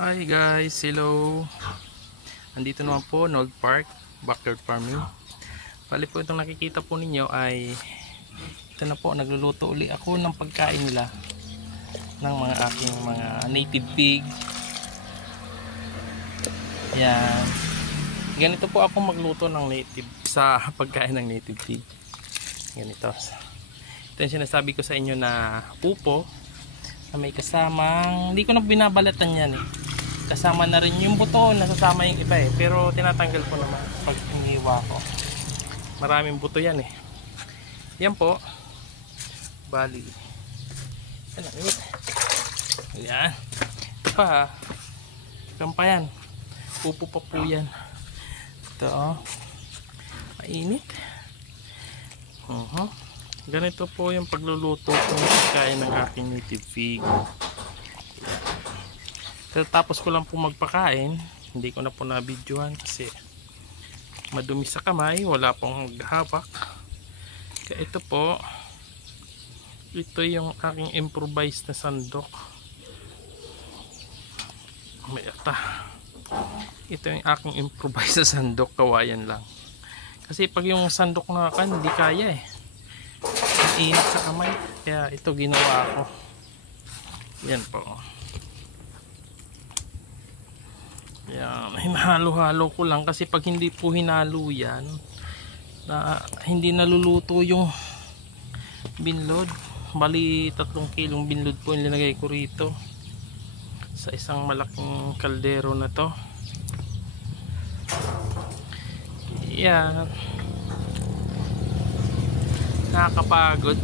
Hi guys, hello. Andito naman po, Nold Park, backyard farming. Bali po itong nakikita po ninyo ay ito na po, nagluluto uli ako ng pagkain nila ng mga aking mga native pig. Yan. Ganito po ako magluto ng native sa pagkain ng native pig. Ganito. Ito yung sinasabi ko sa inyo na upo na may kasamang, hindi ko na binabalatan yan eh. Kasama na rin yung buto, nasasama yung iba eh. Pero tinatanggal ko naman pag iniwa ko. Maraming buto yan eh. Yan po. Bali. Yan ang init. Yan. Ito pa ha. Ito pa yan. Pupo pa po yan. Ito oh. Mainit. Ganito po yung pagluluto kung pagkain ng aking native pig. Tapos ko lang po magpakain, hindi ko na po na-videohan kasi madumi sa kamay, wala pong maghahawak. Kaya ito po, ito yung aking improvised na sandok. May ata. Ito yung aking improvised na sandok, kawayan lang. Kasi pag yung sandok na kan, hindi kaya eh. Init sa kamay, kaya ito ginawa ko. Yan po. Yan, hinalo-halo ko lang kasi pag hindi po hinalo yan, hindi naluluto yung binlod. Bali 3 kilong binlod po yung linagay ko rito sa isang malaking kaldero na to. Yan, nakakapagod.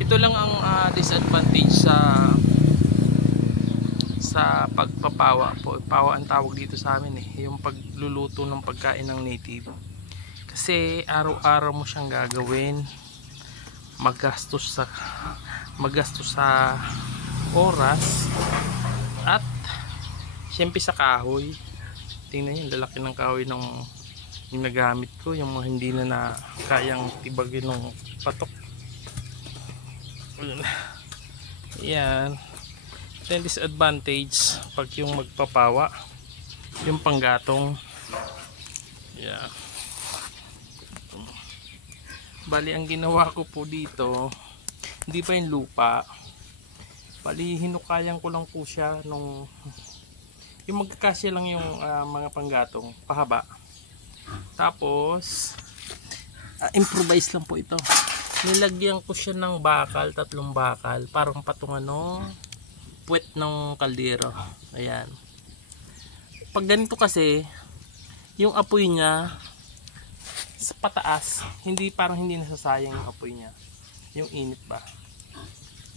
Ito lang ang disadvantage sa pagpapawa po. Pawa ang tawag dito sa amin eh, yung pagluluto ng pagkain ng native. Kasi araw-araw mo siyang gagawin, magastos sa oras at syempre sa kahoy. Tingnan niyo, lalaki ng kahoy ng yung nagamit ko, yung mga hindi na kayang tibagin ng patok. Yan. Then disadvantage pag yung magpapawa, yung panggatong. Yan. Bali ang ginawa ko po dito, hindi pa yung lupa. Bali hinukayan ko lang po siya nung yung magkakasya lang yung mga panggatong pahaba. Tapos improvise lang po ito. Nilagyan ko siya ng bakal, 3 bakal, parang patungan ng puwet ng kaldero. Ayan. Pag ganito kasi, yung apoy niya sa pataas, parang hindi nasasayang yung apoy niya. Yung init ba?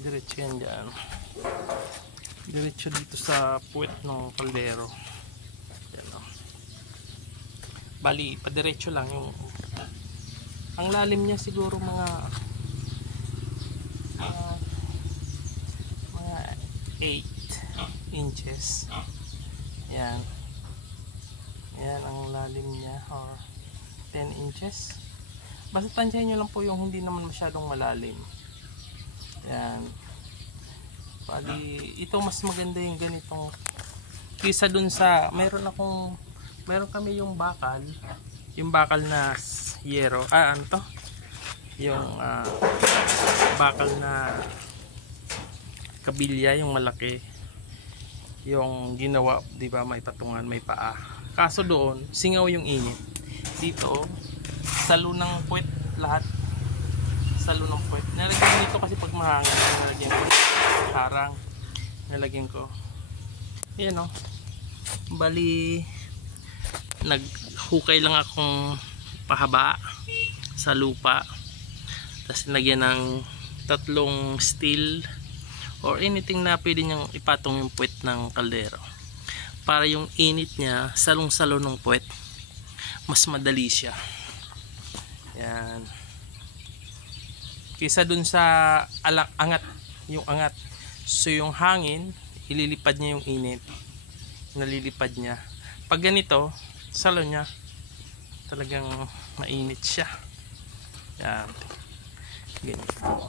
Diretso yan dyan. Diretso dito sa puwet ng kaldero. Ayan o. Bali, padiretso lang yung ang lalim niya siguro mga 8 inches. Yan. Yan ang lalim niya, or 10 inches. Basta tansyahin nyo lang po yung hindi naman masyadong malalim. Yan. Bali, ito mas maganda yung ganitong kisa dun sa meron kami yung bakal na yero, ano to? Yung bakal na kabilya, yung malaki, yung ginawa, di ba, may patungan, may paa. Kaso doon singaw yung init. Dito salo ng puwet, lahat salo ng puwet. Nalagyan dito kasi pag mahangin, nalagyan ko harang, nalagyan ko. Yan o. Bali naghukay lang akong pahaba sa lupa, tapos nilagyan ng 3 steel or anything na pwede niyang ipatong yung puwet ng kaldero para yung init niya salong-salo ng puwet, mas madali siya. Yan. Kaysa dun sa angat, yung angat, so yung hangin ililipad niya yung init, nalilipad niya. Pag ganito salo niya, talagang mainit siya. Yan. Ganito.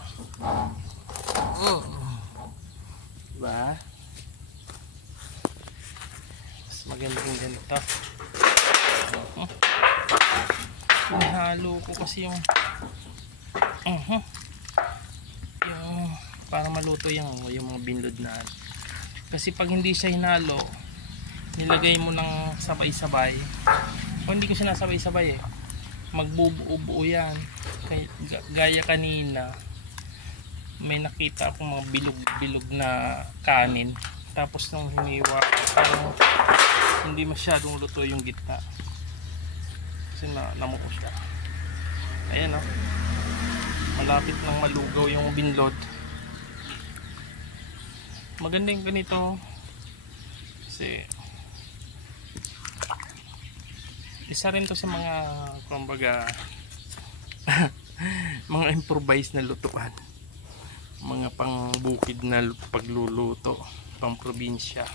Diba? magandang ganito. Hinahalo ko kasi yung para maluto yung mga binlod na. Kasi pag hindi siya hinalo, nilagay mo ng sabay-sabay, kung hindi ko sinasabay-sabay magbubuo-buo yan. Gaya kanina, may nakita akong mga bilog-bilog na kanin, tapos nung hiniwa parang hindi masyadong luto yung gitna kasi namuko siya. Ayan malapit nang malugaw yung binlod. Maganda yung ganito kasi isa rin to sa mga kumbaga mga improvised na lutuan, mga pangbukid na pagluluto, pang probinsya.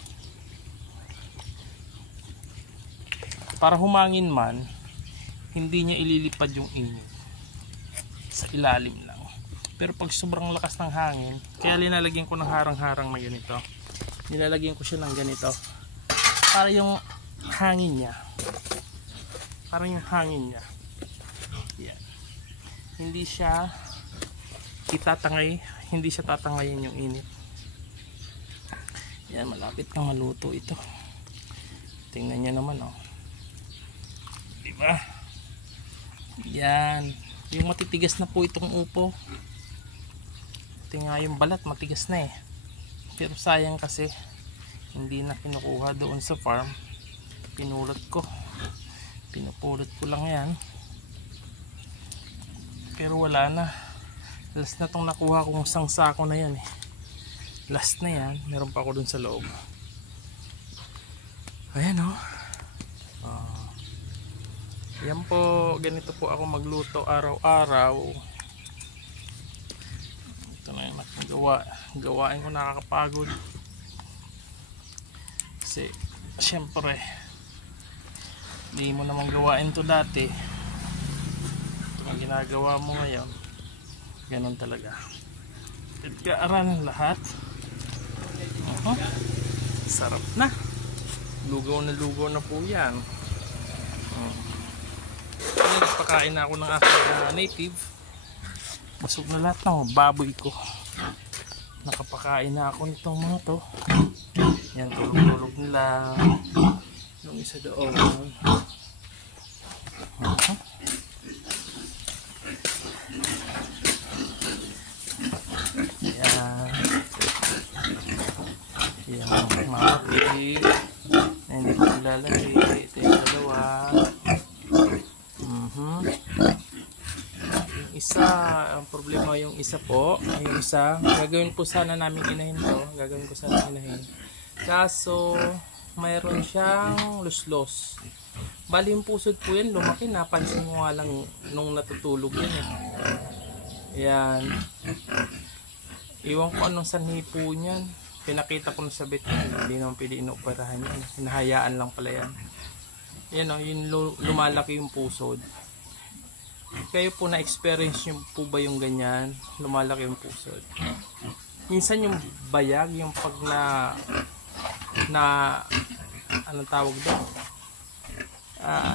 Para humangin man, hindi niya ililipad yung init, sa ilalim lang. Pero pag sobrang lakas ng hangin, kaya linalagyan ko ng harang-harang na ganito, nilalagyan ko siya ng ganito para yung hangin niya, parang yung hangin niya yan, hindi siya itatangay, hindi siya tatangayin yung init. Yan, malapit nang maluto ito. Tingnan niya naman diba? Yan, yung matitigas na po itong upo. Ito nga yung balat, matigas na pero sayang kasi hindi na kinukuha doon sa farm. Pinupulot ko lang yan, pero wala na. Last na tong nakuha kong isang sako na yan last na yan. Meron pa ako dun sa loob. Ayan yan po, ganito po ako magluto araw-araw. Ito na yung gawain ko, nakakapagod kasi syempre hindi mo naman gawain to dati. Ito ang ginagawa mo ngayon, ganon talaga. Nagkaaral lahat. Sarap na, lugaw na po yan. Nagpakain na ako ng aking native. Busog na lahat ng baboy ko. Nakapakain na ako nitong mga to. Yan, tulog nila. Yung isa doon. Yan. Yan, mga pig. Hindi ko nilalagay. Ito yung dalawa. Yung isa, ang problema yung isa po, yung isa, gagawin po sana namin inahin to. Kaso, mayroon siyang luslos. Bali yung pusod po yan, lumaki. Napansin mo nga lang nung natutulog yan Yan. Iwan ko anong sanhi po niyan. Pinakita ko na sa vet, hindi naman pwede inoperahan yan. Hinahayaan lang pala yan. Yan yung lumalaki yung pusod. Kayo po na-experience nyo po ba yung ganyan? Lumalaki yung pusod. Minsan yung bayag, yung pag anong tawag doon?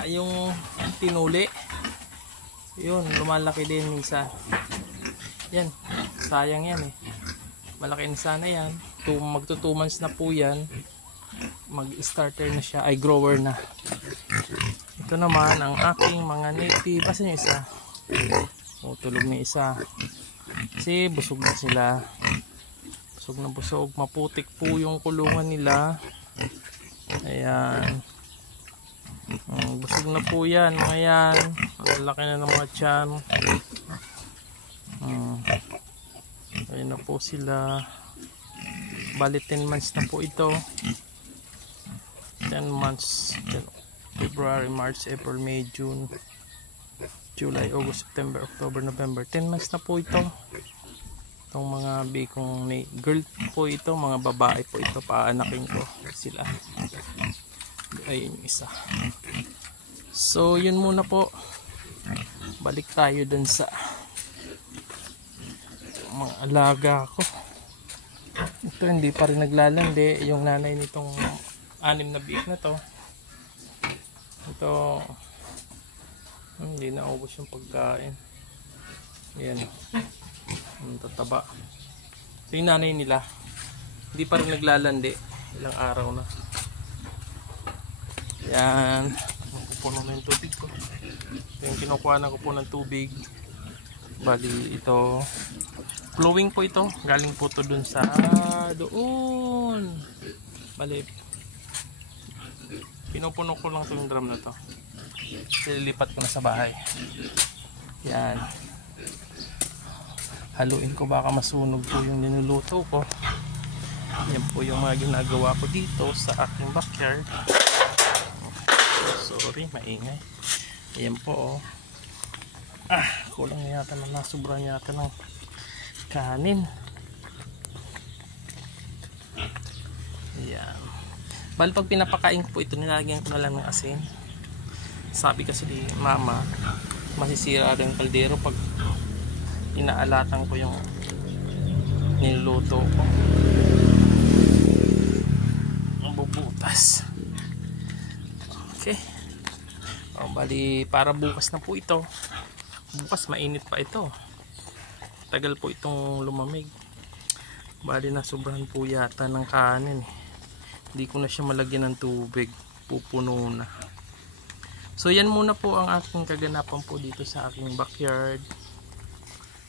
Yung tinuli. Yun, lumalaki din minsan. Yan, sayang yan Malaki na sana yan. Magto 2 months na po yan. Mag-starter na siya, ay grower na. Ito naman ang aking mga native. Asan yung isa? Tulog na isa. Kasi busog na sila. Busog na busog. Maputik po yung kulungan nila. Ayan. Busog na po yan mga yan. Ang laki na ng mga tiyan. Ayan na po sila. Bali 10 months na po ito. 10 months. February, March, April, May, June, July, August, September, October, November. 10 months na po ito. Itong mga bikong girl po ito, mga babae po ito. Paanakin ko sila. Ayun yung isa. So yun muna po. Balik tayo dun sa mga alaga ko. Ito hindi pa rin naglalandi. Yung nanay nitong 6 na biik na to. Ito, hindi na ubos yung pagkain. Ayan. Ang tataba. Ito yung nanay nila. Hindi pa rin naglalandi. Ilang araw na. Ayan. Pupuno na yung tubig ko. Ito yung kinukuha ko po ng tubig. Bali ito. Flowing po ito. Galing po ito dun sa doon. Bali. Pinupuno ko lang ito yung drum na to. Lilipat ko na sa bahay. Yan. Haluin ko baka masunog po yung niluluto ko. Yan po yung mga ginagawa ko dito sa aking backyard. Sorry, maingay. Yan po oh. Kulang na yata na nasubra yata ng kanin. Yan. Bali pag pinapakain ko po ito, nilalagyan ko na lang ng asin. Sabi kasi ni mama, masisira rin yung kaldero pag inaalatan ko yung niluluto ko. Ang bubutas. Okay. Bali para bukas na po ito. Bukas mainit pa ito. Tagal po itong lumamig. Bali na sobrahan po yata ng kanin. Hindi ko na siya malagyan ng tubig. Pupuno na. So yan muna po ang aking kaganapan po dito sa aking backyard.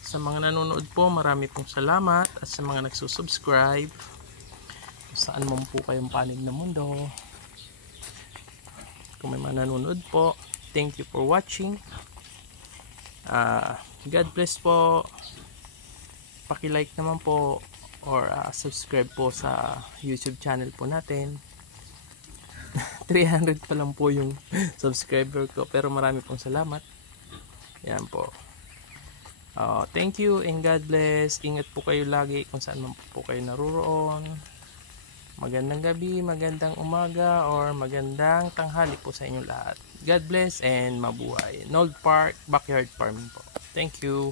Sa mga nanonood po, marami pong salamat. At sa mga nagsusubscribe, saan man po kayong panig na mundo, kung may mga nanonood po, thank you for watching. God bless po. Paki-like naman po or subscribe po sa YouTube channel po natin. 300 pa lang po yung subscriber ko, pero marami pong salamat. Yan po. Thank you and God bless. Ingat po kayo lagi kung saan man po kayo naroroon. Magandang gabi, magandang umaga, or magandang tanghali po sa inyong lahat. God bless and mabuhay. Nold Park Backyard Farming po. Thank you.